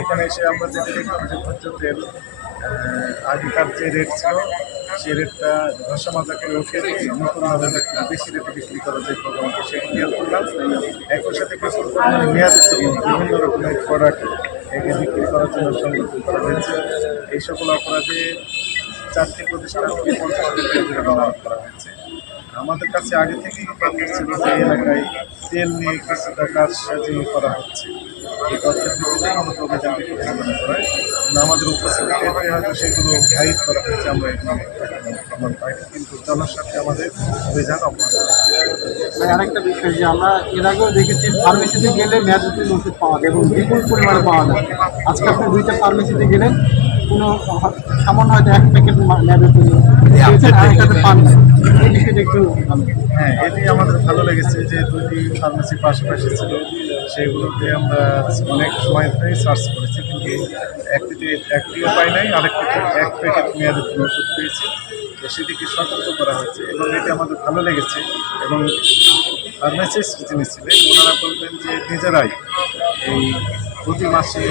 এখানে এসে আমরা যেটা দেখলাম যে ভোজ্য তেল আগেকার যে রেট ছিল সেই রেটটা ধসা মাজাকে উঠিয়ে দিয়ে নতুনভাবে একটু বেশি রেটে বিক্রি করা যে প্রোগ্রামটা সেটা খেয়াল করলাম। একই সাথে প্রচুর পরিমাণে মেয়াদোত্তীর্ণ বিভিন্ন রকমের প্রোডাক্ট একে বিক্রি করার জন্য সংযুক্ত করা হয়েছে। এই সকল অপরাধে 4টি প্রতিষ্ঠানকে 50 কোটি টাকা জরিমানা করা হয়েছে। আমাদের কাছে আগে থেকেই তথ্য ছিল যে এলাকায় তেল নিয়ে কিছুটা কাজ সাজিয়ে করা হচ্ছে। এই তথ্যের ভিত্তিতে আমাদের অভিযানটি পরিচালনা করায় আমাদের উপস্থিতিতে হয়তো সেগুলো গাইড করা হয়েছে। আমরা এখানে খবর পাই, কিন্তু জনস্বার্থে আমাদের অভিযান অব্যাহত আছে। মানে আরেকটা বিষয় যে আমরা এর আগেও দেখেছি ফার্মেসিতে গেলে মেয়াদোত্তীর্ণ ওষুধ পাওয়া যায় এবং বিপুল পরিমাণে পাওয়া যায়। আজকে আপনি 2টা ফার্মেসিতে গেলেন, কোনো সামান্য হয়তো 1 প্যাকেট মেয়াদোত্তীর্ণ আরেকটাতে পান না, এই বিষয়টা একটু ভালো। হ্যাঁ, এটি আমাদের ভালো লেগেছে যে 2টি ফার্মেসি পাশাপাশি ছিল, সেগুলোতে আমরা অনেক সময় ধরে সার্চ করেছি, কিন্তু একটিও পাই নাই। আরেকটিতে 1 প্যাকেট মেয়াদোত্তীর্ণ ওষুধ পেয়েছি, তো সেটিকে সতর্ক করা হয়েছে এবং এটি আমাদের ভালো লেগেছে। এবং ফার্মাসিস্ট যিনি ছিলেন ওনারা বলবেন যে নিজেরাই এই প্রতি মাসে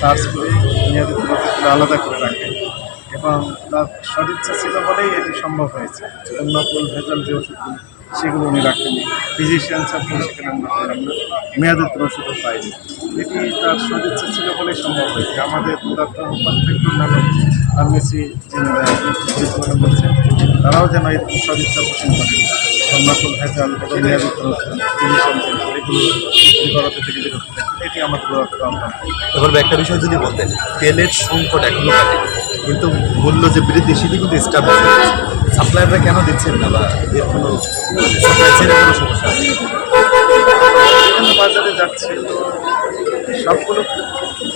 সার্চ করে মেয়াদোত্তীর্ণ ওষুধগুলো আলাদা করে রাখেন এবং তার সদিচ্ছা ছিল বলেই এটি সম্ভব হয়েছে। নকল ভেজাল যে ওষুধগুলো সেগুলো উনি রাখেননি, ফিজিশিয়ান ছাড়া সেখানে আমরা পেলাম না, মেয়াদোত্তীর্ণ ওষুধও পাইনি। এটি তার সদিচ্ছা ছিল বলেই সম্ভব হয়েছে। আমাদের ডাক্তার প্রত্যেক অন্যান্য ফার্মেসি যিনারা পরিচালনা করছেন তারাও যেন এই সদিচ্ছা পোষণ করেন, নকল ভেজাল মেয়াদোত্তীর্ণ ওষুধ ফিজিশিয়ান এগুলো বিক্রি করাতে থেকে বিরত থাকে। এটি আমাদের আহ্বান। এবার একটা বিষয় যদি বলতেন, তেলের সংকট এখনো কাটে, কিন্তু মূল্য যে বৃদ্ধি সেটি কিন্তু স্টাবলিশ হয়েছে। সাপ্লায়াররা কেন দিচ্ছেন না, বা এর কোনো সাপ্লাই চেনের কোনো সমস্যা আছে? বিভিন্ন বাজারে যাচ্ছে, তো সবগুলো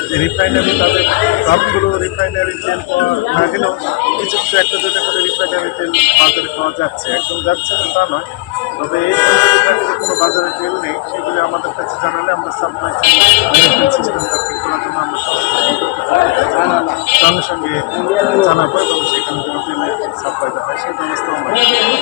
যে রিফাইনারি তাদের সবগুলো রিফাইনারি তেল পাওয়া না গেলেও কিছু কিছু একটা দুটো করে রিফাইনারি তেল বাজারে পাওয়া যাচ্ছে, একদম যাচ্ছে না তা নয়। তবে এই পর্যন্ত কোনো বাজারে তেল নেই, সেগুলি আমাদের কাছে জানালে আমরা সাপ্লাই ম্যানেজমেন্ট সিস্টেমটা ঠিক করার জন্য আমরা সঙ্গে সঙ্গে জানাবো এবং সেখানে যেন তেলের সাপ্লাইটা হয় সেই ব্যবস্থা আমরা